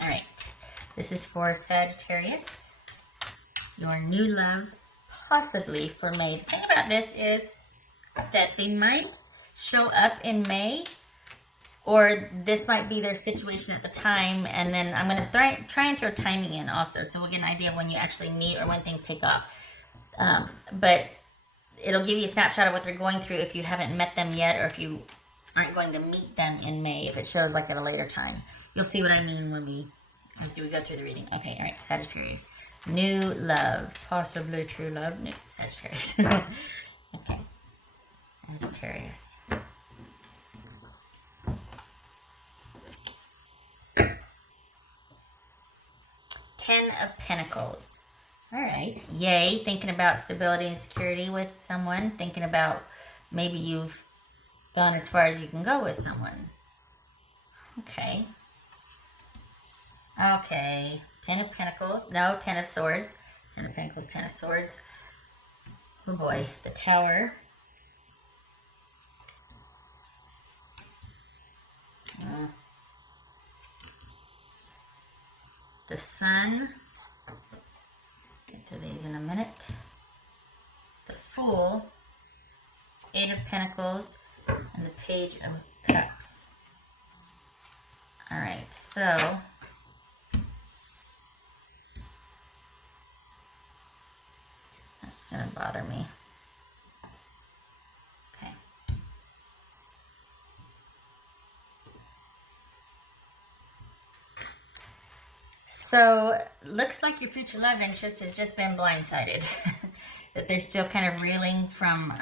All right. This is for Sagittarius. Your new love, possibly for May. The thing about this is that they might show up in May, or this might be their situation at the time, and then I'm going to try and throw timing in also, so we'll get an idea of when you actually meet or when things take off. But it'll give you a snapshot of what they're going through if you haven't met them yet, or if you aren't going to meet them in May, if it shows like at a later time. You'll see what I mean after we go through the reading. Okay, all right, Sagittarius. New love, possibly true love. New Sagittarius. Okay, Sagittarius. Ten of Pentacles. All right, yay, thinking about stability and security with someone, thinking about maybe you've gone as far as you can go with someone. Okay. Okay, Ten of Pentacles. No, Ten of Swords. Ten of Pentacles, Ten of Swords. Oh boy, the Tower. The Sun. Get to these in a minute. The Fool. Eight of Pentacles. And the Page of Cups. All right, so that's going to bother me. Okay. So, looks like your future love interest has just been blindsided. That they're still kind of reeling from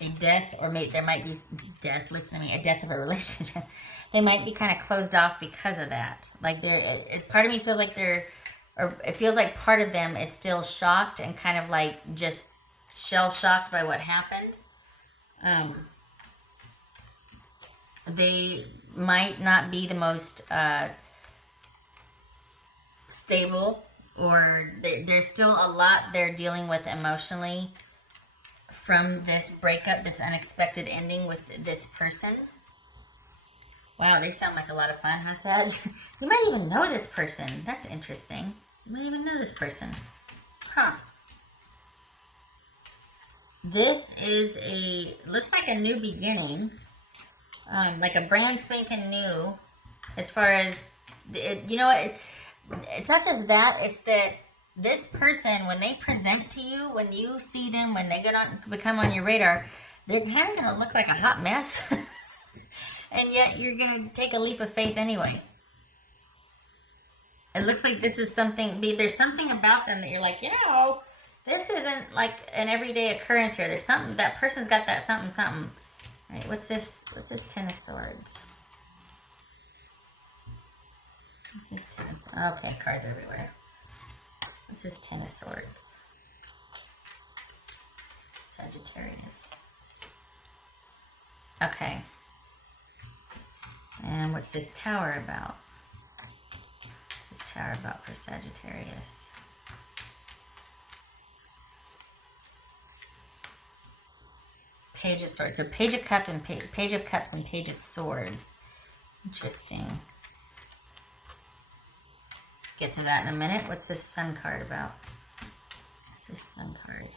a death, or maybe there might be death, listen to me, a death of a relationship. They might be kind of closed off because of that. Like, part of me feels like it feels like part of them is still shocked and kind of like just shell-shocked by what happened. They might not be the most stable, or there's still a lot they're dealing with emotionally from this breakup, this unexpected ending with this person. Wow, they sound like a lot of fun, huh, Sag? You might even know this person. That's interesting. You might even know this person. Huh. This is looks like a new beginning. Like a brand spanking new, as far as, you know what, it's not just that, it's that this person, when they present to you, when you see them, when they become on your radar, they're kind of going to look like a hot mess. And yet you're going to take a leap of faith anyway. It looks like this is something, there's something about them that you're like, this isn't like an everyday occurrence here. There's something, that person's got that something. All right, what's this Ten of Swords? What's this Ten of Swords? Okay, cards everywhere. What's this Ten of Swords? Sagittarius. Okay. And what's this Tower about? What's this Tower about for Sagittarius? Page of Swords. So Page of Cups and Page of Cups and Page of Swords. Interesting. Get to that in a minute. What's this Sun card about? What's this Sun card?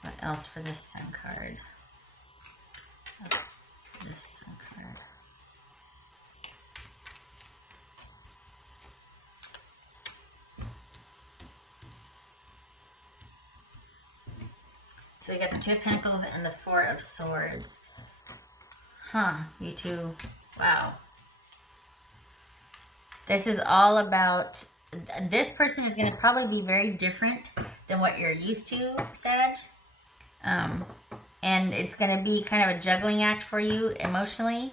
What else for this Sun card? This Sun card. So we got the Two of Pentacles and the Four of Swords. Huh, you two. Wow. This is all about, this person is going to probably be very different than what you're used to, Sag. And it's going to be kind of a juggling act for you emotionally,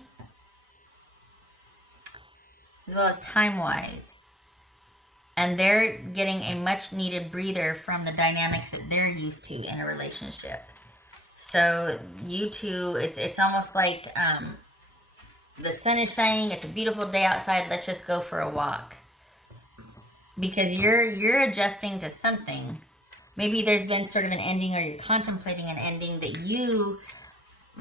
as well as time-wise. And they're getting a much-needed breather from the dynamics that they're used to in a relationship. So you two, it's almost like the sun is shining, it's a beautiful day outside, let's just go for a walk. Because you're adjusting to something. Maybe there's been sort of an ending, or you're contemplating an ending that you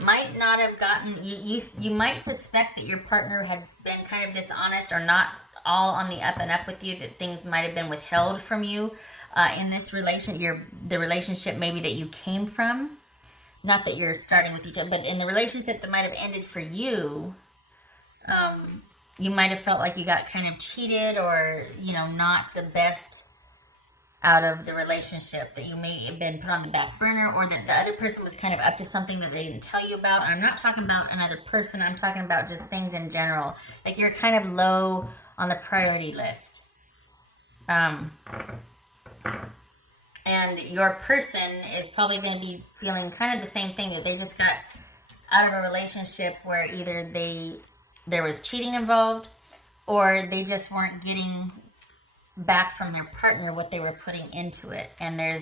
might not have gotten, you might suspect that your partner has been kind of dishonest or not all on the up and up with you, that things might have been withheld from you in this the relationship maybe that you came from. Not that you're starting with each other, but in the relationship that might have ended for you, you might have felt like you got kind of cheated, or, you know, not the best out of the relationship, that you may have been put on the back burner, or that the other person was kind of up to something that they didn't tell you about. I'm not talking about another person. I'm talking about just things in general. Like you're kind of low on the priority list. And your person is probably going to be feeling kind of the same thing, that they just got out of a relationship where either there was cheating involved, or they just weren't getting back from their partner what they were putting into it. And there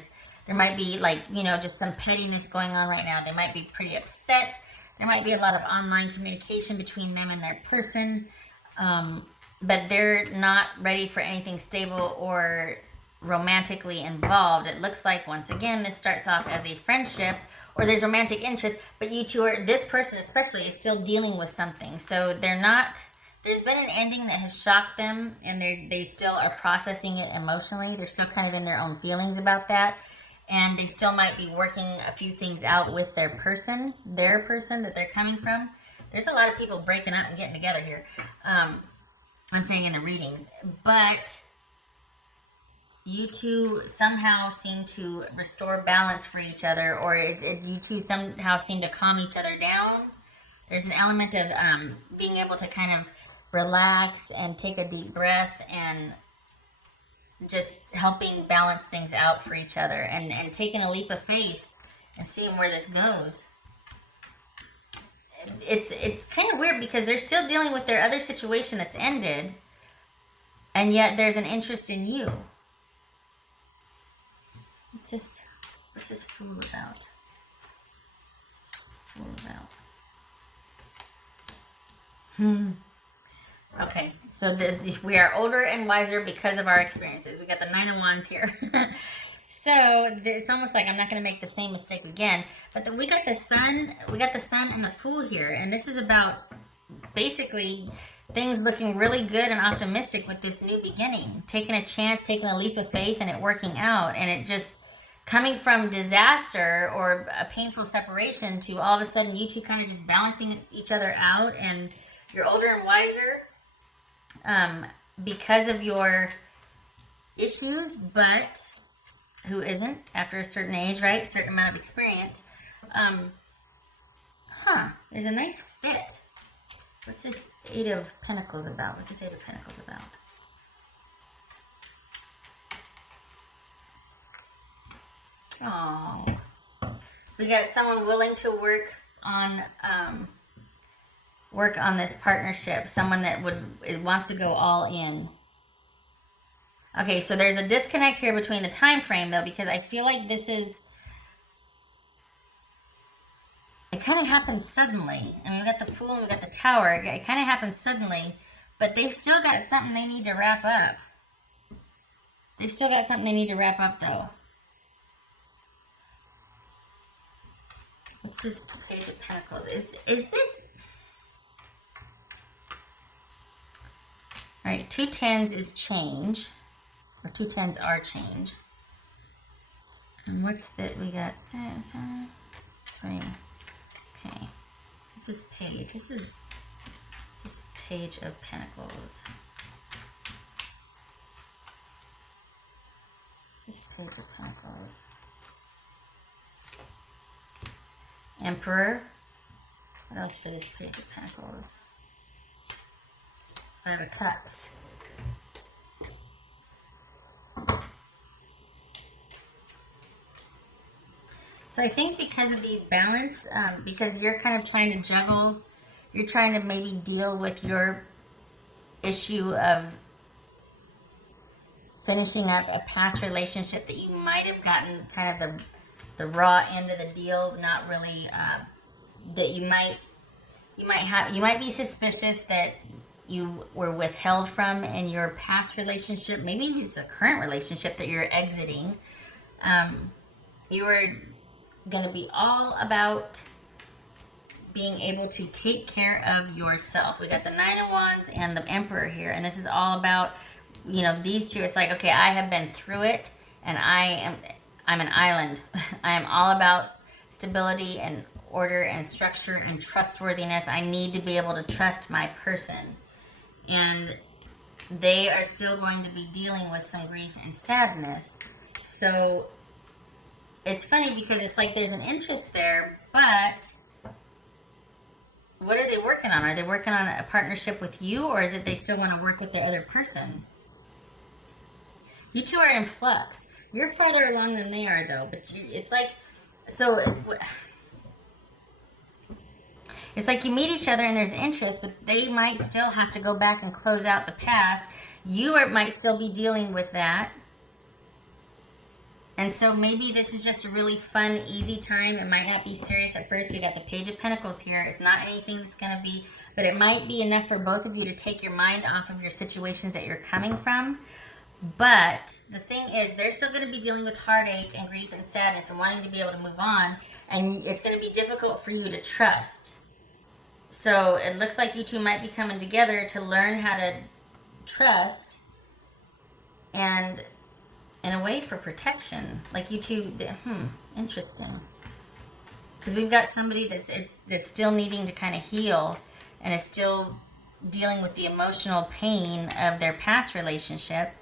might be, like, you know, just some pettiness going on right now. They might be pretty upset. There might be a lot of online communication between them and their person, but they're not ready for anything stable or romantically involved. It looks like, once again, this starts off as a friendship, or there's romantic interest, but you two are, this person especially, is still dealing with something. So they're not, there's been an ending that has shocked them, and they still are processing it emotionally. They're still kind of in their own feelings about that, and they still might be working a few things out with their person that they're coming from. There's a lot of people breaking up and getting together here. I'm saying in the readings, but you two somehow seem to restore balance for each other, or you two somehow seem to calm each other down. There's an element of being able to kind of relax and take a deep breath, and just helping balance things out for each other, and taking a leap of faith and seeing where this goes. It's kind of weird, because they're still dealing with their other situation that's ended, and yet there's an interest in you. What's this fool about? Okay, so we are older and wiser because of our experiences. We got the Nine of Wands here. So it's almost like I'm not going to make the same mistake again. But we got the Sun and the Fool here, and this is about basically things looking really good and optimistic with this new beginning. Taking a chance, taking a leap of faith, and it working out, and it just coming from disaster or a painful separation to all of a sudden you two kind of just balancing each other out, and you're older and wiser because of your issues, but who isn't after a certain age, right? A certain amount of experience. There's a nice fit. What's this Eight of Pentacles about? What's this Eight of Pentacles about? Oh, we got someone willing to work on this partnership. Someone that wants to go all in. Okay, so there's a disconnect here between the time frame, though, because I feel like it kind of happens suddenly. I mean, we got the Fool and we got the Tower. It kind of happens suddenly, but they've still got something they need to wrap up. Though. What's this Page of Pentacles? Is this? All right, 2 tens is change. Or 2 tens are change. And what's that? We got 7, 3. Okay. What's this page? This is Page of Pentacles. This is Page of Pentacles. Emperor. What else for this Page of Pentacles? 5 of Cups. So I think because of these balance, because you're kind of trying to juggle, you're trying to maybe deal with your issue of finishing up a past relationship that you might have gotten kind of the raw end of the deal, not really, that you might be suspicious that you were withheld from in your past relationship. Maybe it's a current relationship that you're exiting. You were going to be all about being able to take care of yourself. We got the Nine of Wands and the Emperor here, and this is all about, you know, these two. It's like, okay, I have been through it, and I'm an island. I am all about stability and order and structure and trustworthiness. I need to be able to trust my person. And they are still going to be dealing with some grief and sadness. So it's funny because it's like there's an interest there, but what are they working on? Are they working on a partnership with you, or is it they still want to work with the other person? You two are in flux. You're farther along than they are, though. But it's like, so it's like you meet each other and there's interest, but they might still have to go back and close out the past. You might still be dealing with that. And so maybe this is just a really fun, easy time. It might not be serious at first. We got the Page of Pentacles here. It's not anything that's going to be, but it might be enough for both of you to take your mind off of your situations that you're coming from. But the thing is, they're still going to be dealing with heartache and grief and sadness and wanting to be able to move on. And it's going to be difficult for you to trust. So it looks like you two might be coming together to learn how to trust and in a way for protection. Like you two, interesting. Because we've got somebody that's still needing to kind of heal and is still dealing with the emotional pain of their past relationship.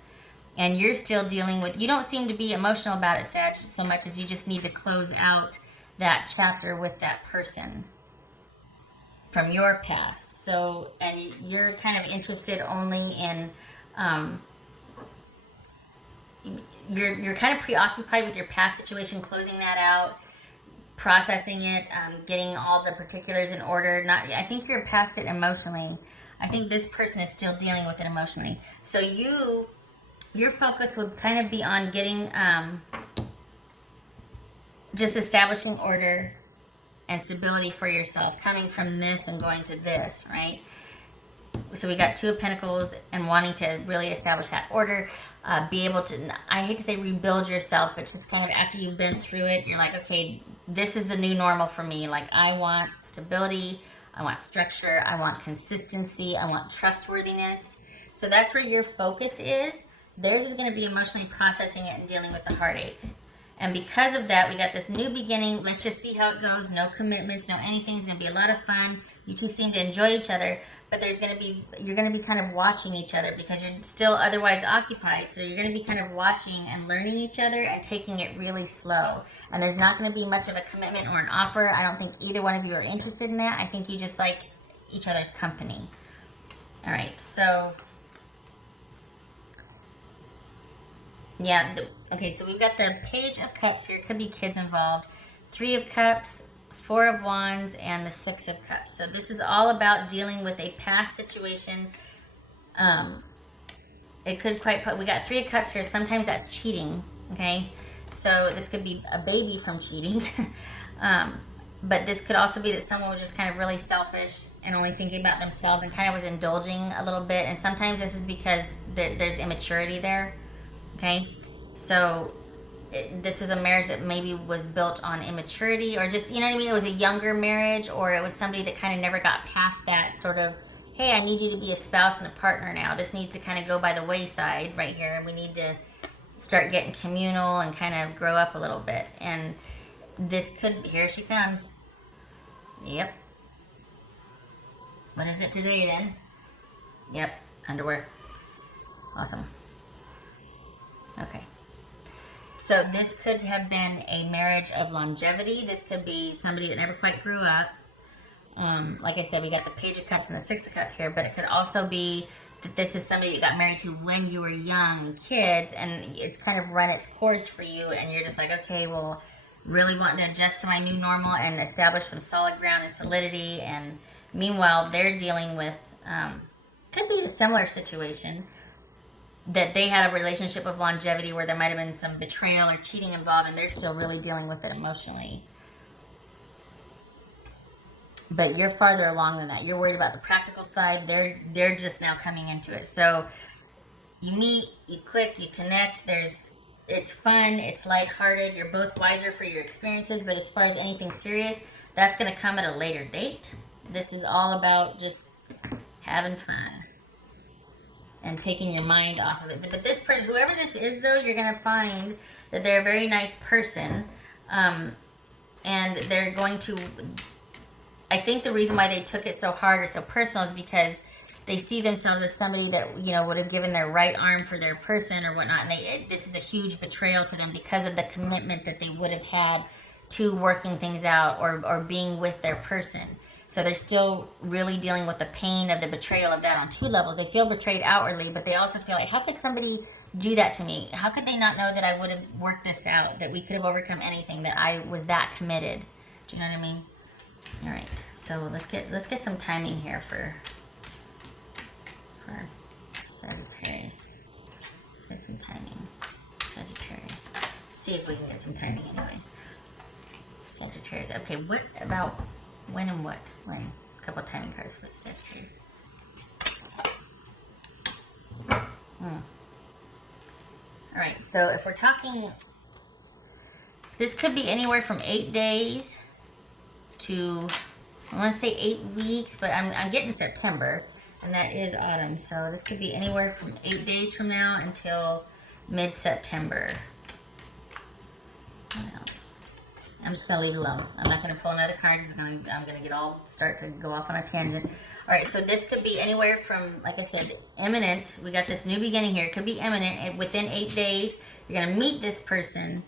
And you're still dealing with, you don't seem to be emotional about it, Sag, so much as you just need to close out that chapter with that person from your past. So, and you're kind of interested only in, you're kind of preoccupied with your past situation, closing that out, processing it, getting all the particulars in order. I think you're past it emotionally. I think this person is still dealing with it emotionally. So your focus would kind of be on getting, just establishing order and stability for yourself, coming from this and going to this, right? So we got Two of Pentacles and wanting to really establish that order, be able to, I hate to say rebuild yourself, but just kind of after you've been through it, you're like, okay, this is the new normal for me. Like, I want stability, I want structure, I want consistency, I want trustworthiness. So that's where your focus is. Theirs is going to be emotionally processing it and dealing with the heartache. And because of that, we got this new beginning. Let's just see how it goes. No commitments, no anything. It's going to be a lot of fun. You two seem to enjoy each other, but you're going to be kind of watching each other because you're still otherwise occupied. So you're going to be kind of watching and learning each other and taking it really slow. And there's not going to be much of a commitment or an offer. I don't think either one of you are interested in that. I think you just like each other's company. All right, so yeah, okay, so we've got the Page of Cups here. Could be kids involved. Three of Cups, Four of Wands, and the Six of Cups. So this is all about dealing with a past situation. It could we got Three of Cups here. Sometimes that's cheating, okay? So this could be a baby from cheating. But this could also be that someone was just kind of really selfish and only thinking about themselves and kind of was indulging a little bit. And sometimes this is because there's immaturity there. Okay, so this was a marriage that maybe was built on immaturity, or just, you know what I mean? It was a younger marriage, or it was somebody that kind of never got past that sort of, hey, I need you to be a spouse and a partner now. This needs to kind of go by the wayside right here. We need to start getting communal and kind of grow up a little bit. And this could, here she comes. Yep. What is it today then? Yep, underwear. Awesome. Okay. So this could have been a marriage of longevity. This could be somebody that never quite grew up. Like I said, we got the Page of Cups and the Six of Cups here, but it could also be that this is somebody that got married to when you were young and kids, and it's kind of run its course for you, and you're just like, okay, well, really wanting to adjust to my new normal and establish some solid ground and solidity. And meanwhile, they're dealing with, could be a similar situation, that they had a relationship of longevity where there might have been some betrayal or cheating involved, and they're still really dealing with it emotionally. But you're farther along than that. You're worried about the practical side. They're just now coming into it. So you meet, you click, you connect. It's fun, it's lighthearted. You're both wiser for your experiences. But as far as anything serious, That's going to come at a later date. This is all about just having fun and taking your mind off of it. But this person, whoever this is, though, you're going to find that they're a very nice person. And they're going to, I think the reason why they took it so hard or so personal is because they see themselves as somebody that, you know, would have given their right arm for their person or whatnot. And this is a huge betrayal to them because of the commitment that they would have had to working things out or being with their person. So they're still really dealing with the pain of the betrayal of that on two levels. They feel betrayed outwardly, but they also feel like, how could somebody do that to me? How could they not know that I would have worked this out, that we could have overcome anything, that I was that committed? Do you know what I mean? All right, so let's get some timing here for Sagittarius. Let's get some timing, Sagittarius. See if we can get some timing anyway. Sagittarius. Okay, what about when and what? When? A couple of timing cards for Sagittarius. All right, so if we're talking, this could be anywhere from 8 days to, I want to say 8 weeks, but I'm getting September, and that is autumn. So this could be anywhere from 8 days from now until mid-September. What else? I'm just going to leave it alone. I'm not going to pull another card because I'm going to start to go off on a tangent. All right, so this could be anywhere from, like I said, imminent. We got this new beginning here. It could be imminent. And within 8 days, you're going to meet this person,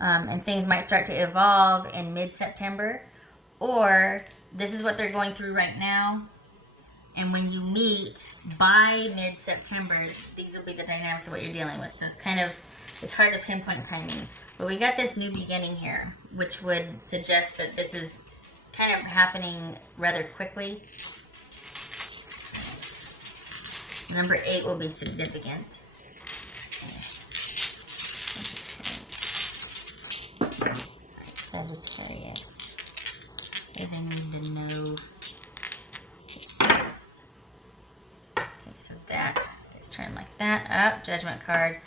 and things might start to evolve in mid-September. Or this is what they're going through right now. And when you meet by mid-September, these will be the dynamics of what you're dealing with. So it's hard to pinpoint timing. But we got this new beginning here, which would suggest that this is kind of happening rather quickly. Number 8 will be significant. Sagittarius. What I need to know. Okay, so that is turned like that up. Judgment card.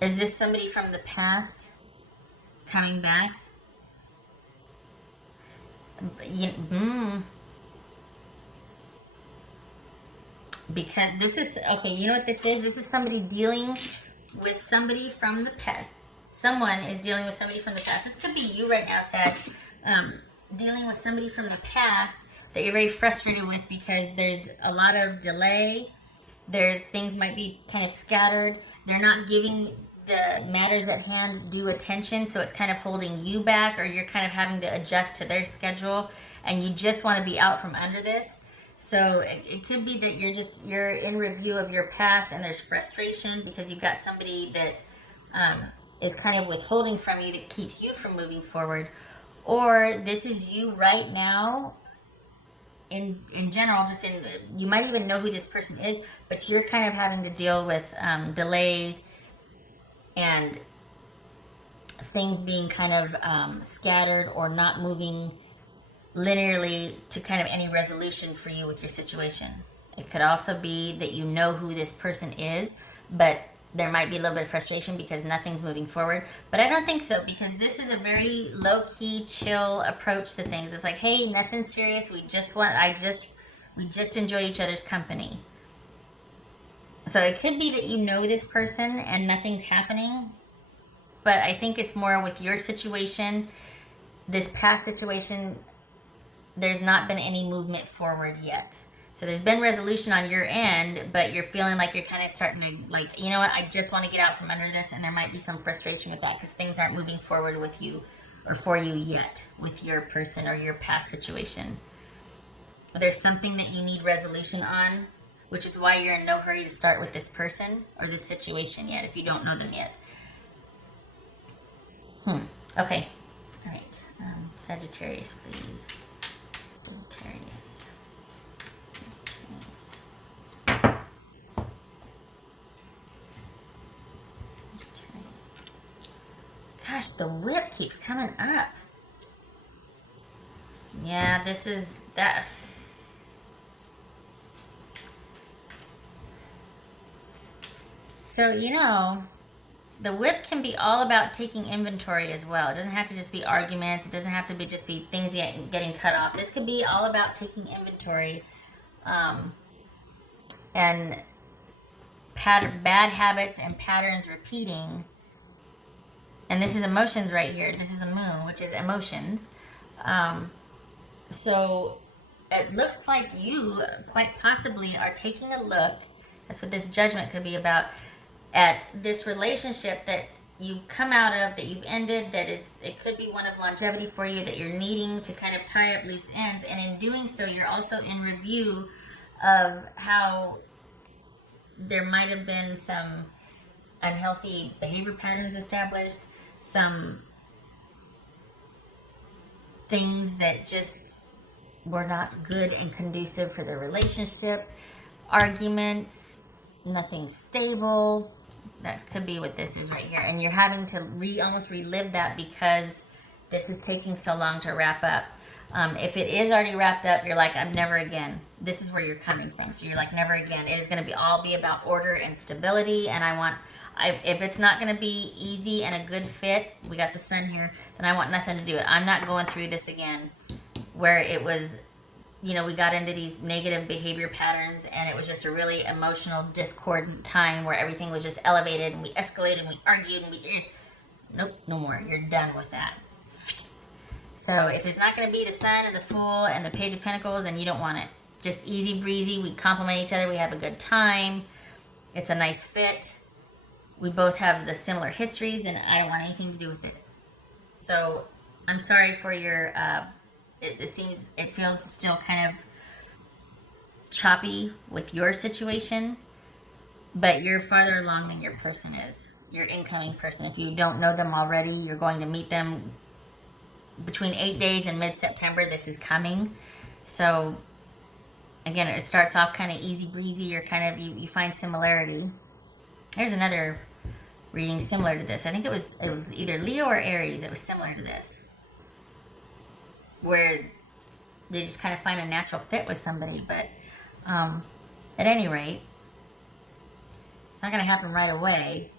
Is this somebody from the past coming back? Because this is, okay, you know what this is? This is somebody dealing with somebody from the past. Someone is dealing with somebody from the past. This could be you right now, Sag. Dealing with somebody from the past that you're very frustrated with because there's a lot of delay. Things might be kind of scattered. They're not giving the matters at hand due attention, so it's kind of holding you back, or you're kind of having to adjust to their schedule, and you just want to be out from under this. So it could be that you're in review of your past, and there's frustration because you've got somebody that is kind of withholding from you that keeps you from moving forward. Or this is you right now in general, you might even know who this person is, but you're kind of having to deal with delays and things being kind of scattered or not moving linearly to kind of any resolution for you with your situation. It could also be that you know who this person is, but there might be a little bit of frustration because nothing's moving forward. But I don't think so, because this is a very low-key, chill approach to things. It's like, hey, nothing serious. We just enjoy each other's company. So it could be that you know this person and nothing's happening, but I think it's more with your situation, this past situation, there's not been any movement forward yet. So there's been resolution on your end, but you're feeling like you're kind of starting to, like, you know what, I just want to get out from under this, and there might be some frustration with that because things aren't moving forward with you or for you yet with your person or your past situation. There's something that you need resolution on, which is why you're in no hurry to start with this person or this situation yet if you don't know them yet. Okay. All right. Sagittarius, please. Sagittarius. Gosh, the whip keeps coming up. Yeah, this is that. So, you know, the whip can be all about taking inventory as well. It doesn't have to just be arguments. It doesn't have to be just be things getting cut off. This could be all about taking inventory, and bad habits and patterns repeating. And this is emotions right here. This is a moon, which is emotions. So it looks like you quite possibly are taking a look. That's what this judgment could be about, at this relationship that you come out of, that you've ended, that it could be one of longevity for you, that you're needing to kind of tie up loose ends. And in doing so, you're also in review of how there might have been some unhealthy behavior patterns established, some things that just were not good and conducive for the relationship, arguments, nothing stable. That could be what this is right here. And you're having to almost relive that because this is taking so long to wrap up. If it is already wrapped up, you're like, I'm never again. This is where you're coming from. So you're like, never again. It is going to be all be about order and stability. And if it's not going to be easy and a good fit, we got the sun here, then I want nothing to do with it. I'm not going through this again where it was, we got into these negative behavior patterns and it was just a really emotional, discordant time where everything was just elevated and we escalated and we argued and nope, no more. You're done with that. So if it's not going to be the sun and the fool and the page of pentacles, then you don't want it. Just easy breezy. We complement each other. We have a good time. It's a nice fit. We both have the similar histories and I don't want anything to do with it. So I'm sorry for your, it feels still kind of choppy with your situation, but you're farther along than your person is. Your incoming person. If you don't know them already, you're going to meet them between 8 days and mid-September. This is coming. So again, it starts off kind of easy breezy. You're kind of, you find similarity. There's another reading similar to this. I think it was either Leo or Aries. It was similar to this, where they just kind of find a natural fit with somebody. But at any rate, it's not going to happen right away.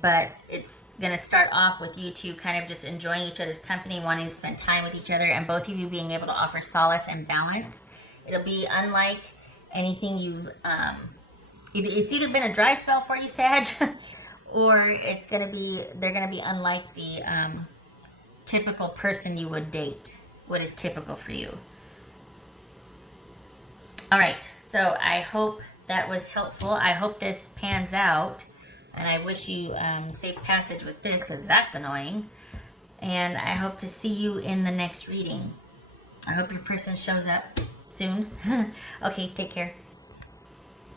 But it's going to start off with you two kind of just enjoying each other's company, wanting to spend time with each other, and both of you being able to offer solace and balance. It'll be unlike anything you've... it's either been a dry spell for you, Sag, or they're going to be unlike the typical person you would date. What is typical for you. All right, so I hope that was helpful. I hope this pans out. And I wish you safe passage with this, because that's annoying. And I hope to see you in the next reading. I hope your person shows up soon. Okay, take care.